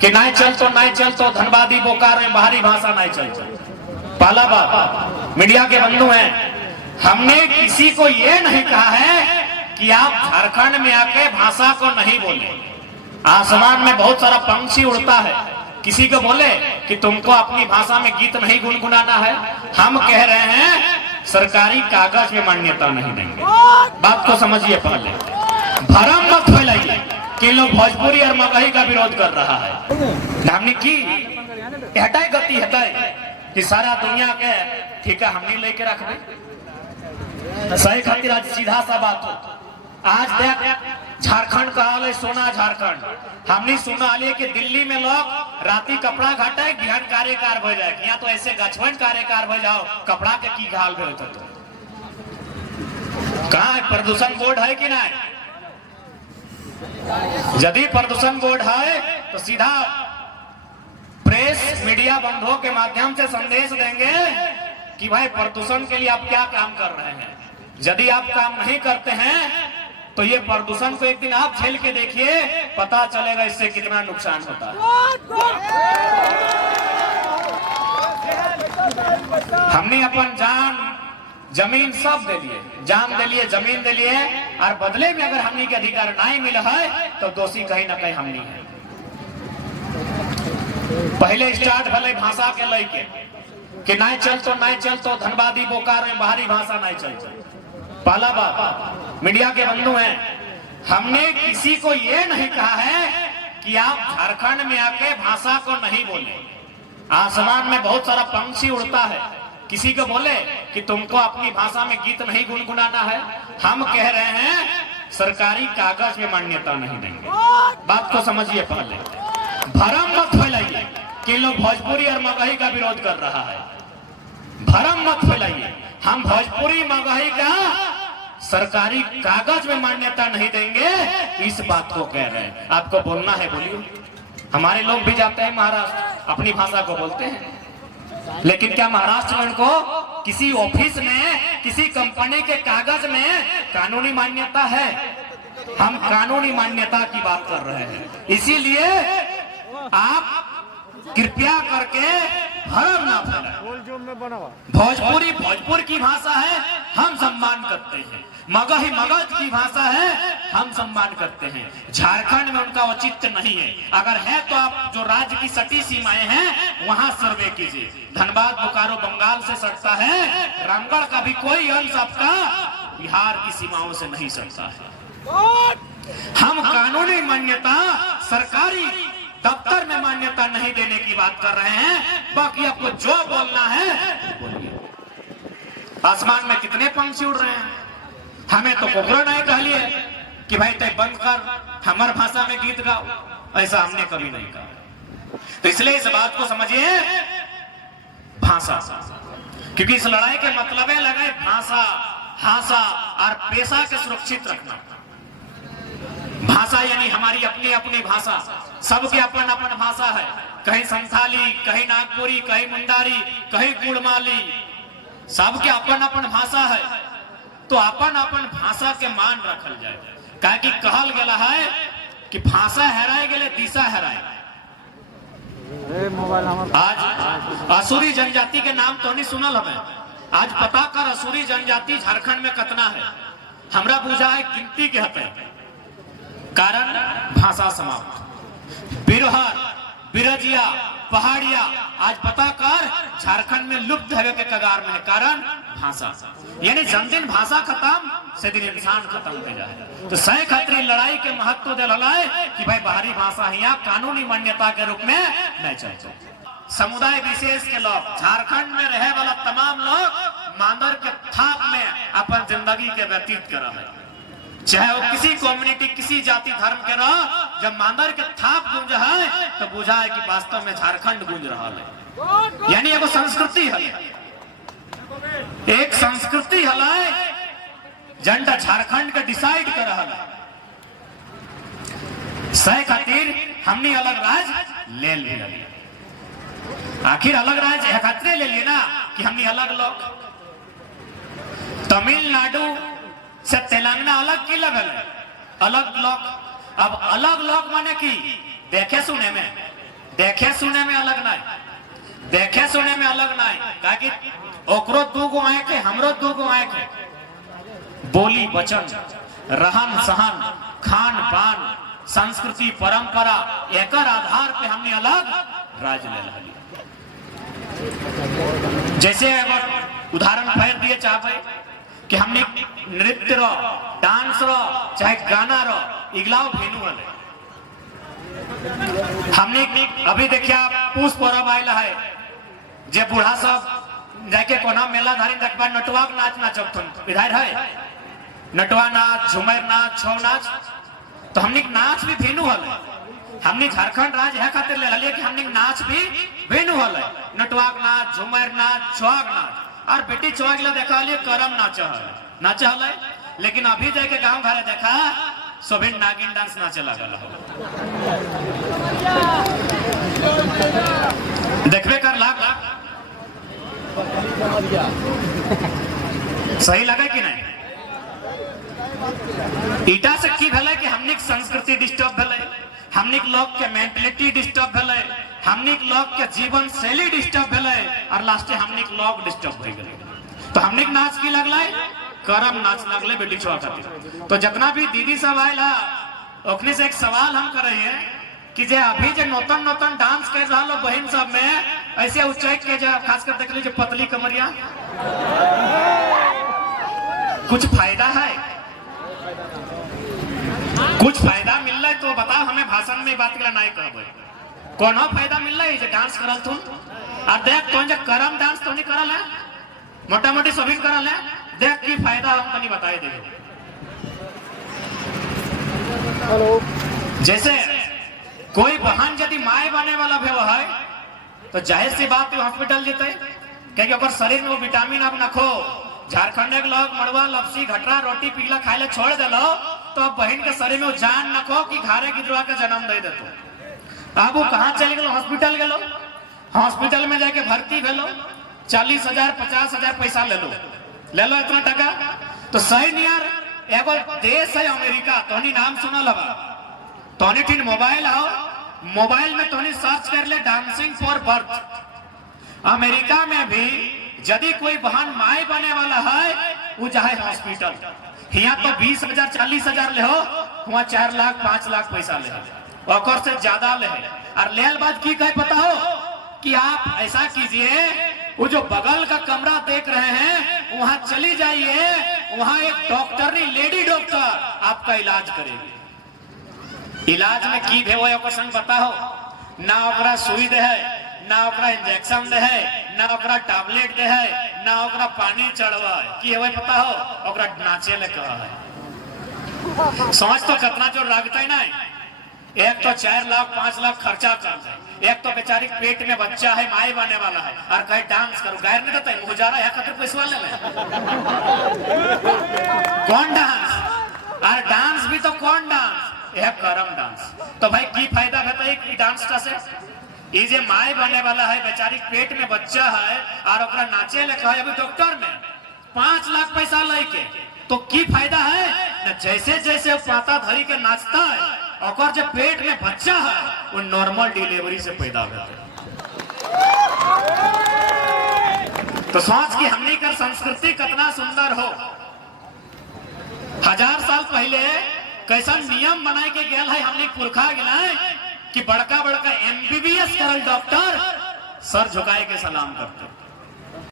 कि नहीं चल तो धनबादी बोकारो में बाहरी भाषा नहीं चल। पहला बात, मीडिया के बंधु हैं, हमने किसी को ये नहीं कहा है कि आप झारखंड में आके भाषा को नहीं बोले। आसमान में बहुत सारा पंछी उड़ता है, किसी को बोले कि तुमको अपनी भाषा में गीत नहीं गुनगुनाना है। हम कह रहे हैं सरकारी कागज में मान्यता नहीं देंगे। बात को समझिए, पहले भरम मत फैलाइए कि लोग भोजपुरी और मगही का विरोध कर रहा है। हमने की हटाए गति हटाए कि सारा दुनिया के ठीक है हमने लेके रख दे सही खातिर। आज सीधा सा बात हो, आज देख झारखंड का हाल है, सोना झारखंड। हमने सुना लिए कि दिल्ली में लोग राती कपड़ा घाटा है, बिहान कार्यकार हो जाए, यहाँ तो ऐसे गछवन कार्यकार हो जाओ, कपड़ा के की घाल हो तो कहाँ है? प्रदूषण बोर्ड है कि नहीं? यदि प्रदूषण बोर्ड है तो सीधा प्रेस मीडिया बंधुओं के माध्यम से संदेश देंगे कि भाई प्रदूषण के लिए आप क्या काम कर रहे हैं। यदि आप काम नहीं करते हैं तो ये प्रदूषण को एक दिन आप झेल के देखिए, पता चलेगा इससे कितना नुकसान होता है। हमने अपन जान जमीन सब दे लिए, जान दे लिए, जमीन दे लिए, और बदले में अगर हमने के अधिकार नहीं मिला है तो दोषी कहीं ना कहीं हमने है। पहले स्टार्ट भले भाषा के लेके कि नहीं चल तो धनबादी बोकारो में बाहरी भाषा नहीं चल। पहला बात, मीडिया के बंधु हैं, हमने किसी को ये नहीं कहा है कि आप झारखंड में आके भाषा को नहीं बोले। आसमान में बहुत सारा पंछी उड़ता है, किसी को बोले कि तुमको अपनी भाषा में गीत नहीं गुनगुनाना है। हम कह रहे हैं सरकारी कागज में मान्यता नहीं देंगे। बात को समझिए, पहले भरम मत फैलाइए कि लोग भोजपुरी और मगही का विरोध कर रहा है। भरम मत फैलाइए, हम भोजपुरी मगही का सरकारी कागज में मान्यता नहीं देंगे, इस बात को कह रहे हैं। आपको बोलना है बोलिए। हमारे लोग भी जाते हैं महाराष्ट्र, अपनी भाषा को बोलते हैं, लेकिन क्या महाराष्ट्र में उनको किसी ऑफिस में, किसी कंपनी के कागज में कानूनी मान्यता है? हम कानूनी मान्यता की बात कर रहे हैं। इसीलिए आप कृपया करके भरम ना फैलाएं। भोजपुर की भाषा है, हम सम्मान करते हैं। मगही मगध की भाषा है, हम सम्मान करते हैं। झारखंड में उनका औचित्य नहीं है। अगर है तो आप जो राज्य की सटी सीमाएं हैं वहां सर्वे कीजिए। धनबाद बोकारो बंगाल से सटता है, रामगढ़ का भी कोई अंश आपका बिहार की सीमाओं से नहीं सटता है। हम कानूनी मान्यता, सरकारी दफ्तर में मान्यता नहीं देने की बात कर रहे हैं। बाकी आपको जो बोलना है बोलिए। आसमान में कितने पंछी उड़ रहे हैं, हमें तो कोकरो नहीं कह लिए कि भाई तय बंद कर, हमार भाषा में गीत गाओ। ऐसा हमने कभी नहीं कहा। तो इसलिए इस बात को समझिए, भाषा, क्योंकि इस लड़ाई के मतलब है लगे भाषा, भाषा और पेशा के सुरक्षित रखना। भाषा यानी हमारी अपनी अपनी भाषा, सबके अपन अपन भाषा है। कहीं संथाली, कहीं नागपुरी, कहीं मुंडारी, कहीं गुड़माली, सबके अपन अपन भाषा है। तो अपन अपन भाषा के मान रखल जाए। काहे कि कहल गया है कि भाषा हेराए गए दिशा हेराए। आज असुरी जनजाति के नाम तो नहीं सुनल हमें। आज पता कर असुरी जनजाति झारखंड में कितना है। हमरा बुझा है गिनती के हते, कारण भाषा समाप्त। बिरहर, बिरजिया, पहाड़िया आज पता कर झारखंड में लुप्त होने के कगार में है, कारण भाषा। यानी जन दिन भाषा खत्म से दिन इंसान खत्म हो जाए। तो सही खातिर लड़ाई के महत्व दिलाए कि भाई बाहरी भाषा यहाँ कानूनी मान्यता के रूप में नहीं चलते। समुदाय विशेष के लोग, झारखंड में रहे वाला तमाम लोग मांदर के थाप में अपन जिंदगी के व्यतीत कर रहे हैं। चाहे वो किसी कम्युनिटी, किसी जाति धर्म के रहो, जब मांदर के थाप गूंज है तो बुझा है कि वास्तव में झारखंड गूंज रहा है। यानी एगो संस्कृति है, एक संस्कृति है जनता झारखंड के डिसाइड कर रहा है। सही खातिर हमने अलग राज्य ले लिया। आखिर अलग राज्य खातिर ले लिए ना कि हमने अलग लोग। तमिलनाडु से तेलंगाना अलग की लगल है, अलग लोग। अब अलग लोग माने कि देखे सुने में देखे सुने में अलग नहीं, देखे सुने में अलग नहीं, काकि ओकरो दूगो आंख है, हमरो दूगो आंख है। बोली वचन, रहन सहन, खान पान, संस्कृति परंपरा, एक आधार पे हमने अलग राज ले लिया। जैसे अगर उदाहरण फेर दिए चाहे कि हमने नृत्य रो, डांस रो, चाहे गाना रो, इगलाव भेनु वाले हमने अभी देखिए पुष पर्व आयल है, जे बूढ़ा सब जाके कोना मेला धारी देखबा नटवा नाच नाचब तुम इधर है, नटवा नाच, झूमर नाच, छौ नाच। तो हमने नाच भी भेनु वाले, हमने झारखंड राज्य है खातिर ले लिए कि हमने नाच भी भेनु वाले, नटवाक नाच, झूमर नाच, छुआग नाच। और बेटी छुआग ला देखा लिए करम नाच है, लेकिन अभी जाके गांव घरे देखा सभी नागिन डांस नाचे लगल हो। देखबे कर लाग सही लगा कि नहीं? ईटा से की भले कि हमने संस्कृति डिस्टर्ब भले, हमने लोग के मेंटलिटी डिस्टर्ब भले, हमने लोग के जीवन शैली डिस्टर्ब भले, और लास्ट हमने लोग डिस्टर्ब हो गए। तो हमने नाच की लगल करम नाच लगले बेटी छुआ खातिर। तो जितना भी दीदी सब आयल है ओखने से एक सवाल हम कर रहे हैं कि जे अभी जो नौतन नौतन डांस कर रहा लो बहन सब में, ऐसे उच्चाई के जो खासकर देख लीजिए पतली कमरिया, कुछ फायदा है? कुछ फायदा मिल रहा है तो बताओ हमें, भाषण में बात के नहीं कहबे कौन फायदा मिल रहा है जो डांस करल तुम? और देख कौन जो करम डांस तो नहीं करल है, मोटा मोटी सभी करल है, देख की फायदा हम नहीं बताए दे। जैसे कोई बहन यदि माए बने वाला भी है तो जाहिर सी बात हॉस्पिटल जेते, क्योंकि अगर शरीर में वो विटामिन आप नखो, झारखंड के लोग मड़वा लपसी घटरा रोटी पीला खाए छोड़ दिलो तो अब बहन के शरीर में वो जान नखो कि घारे गिदवा का जन्म दे देतो। अब वो कहाँ चले गलो? हॉस्पिटल गेलो, हॉस्पिटल में जाके भर्ती भेलो, 40,000 50,000 पैसा ले लो इतना टका। तो सही नियर एगो देश है अमेरिका, तोनी नाम सुनल हवा, तोनी ठीक मोबाइल आओ, मोबाइल में तोनी सर्च कर ले डांसिंग फॉर बर्थ। अमेरिका में भी यदि कोई बहन माई बने वाला है वो चाहे हॉस्पिटल, यहाँ तो 20,000 40,000 ले हो, वहाँ 4 लाख 5 लाख पैसा ले और से ज्यादा ले। और लेल बात की कहे पता हो कि आप ऐसा कीजिए, वो जो बगल का कमरा देख रहे हैं वहां चली जाइए, वहां एक डॉक्टर नहीं लेडी डॉक्टर आपका इलाज करेगी। इलाज में की भे वो क्वेश्चन बताओ, ना ओकरा सुई दे है, ना ओकरा इंजेक्शन दे है, ना ओकरा टैबलेट दे है, ना ओकरा पानी चढ़वा है, की है पता हो ओकरा नाचे ले कहा है। समझ तो कितना जो लागता है ना, एक तो 4 लाख 5 लाख खर्चा कर जाए, एक तो बेचारी पेट में बच्चा है, माई बने वाला है, और कहीं डांस करो गायर नहीं देता है, मुझारा है खातिर पैसा ले ले कौन डांस? और डांस भी तो कौन डांस? यह करम डांस। तो भाई की फायदा बताइए कि डांस का से? ये जे माई बने वाला है, बेचारी पेट में बच्चा है और ओकरा नाचे लिखा है अभी डॉक्टर में 5 लाख पैसा लेके, तो की फायदा है न? जैसे जैसे पाता धरी के नाचता है और जब पेट में बच्चा है वो नॉर्मल डिलीवरी से पैदा होता है। तो सोच कि हमने कर संस्कृति कितना सुंदर हो। 1000 साल पहले कैसा नियम बनाए के गया है, हमने पुरखा गया है कि बड़का बड़का MBBS करल डॉक्टर सर झुकाए के सलाम करते।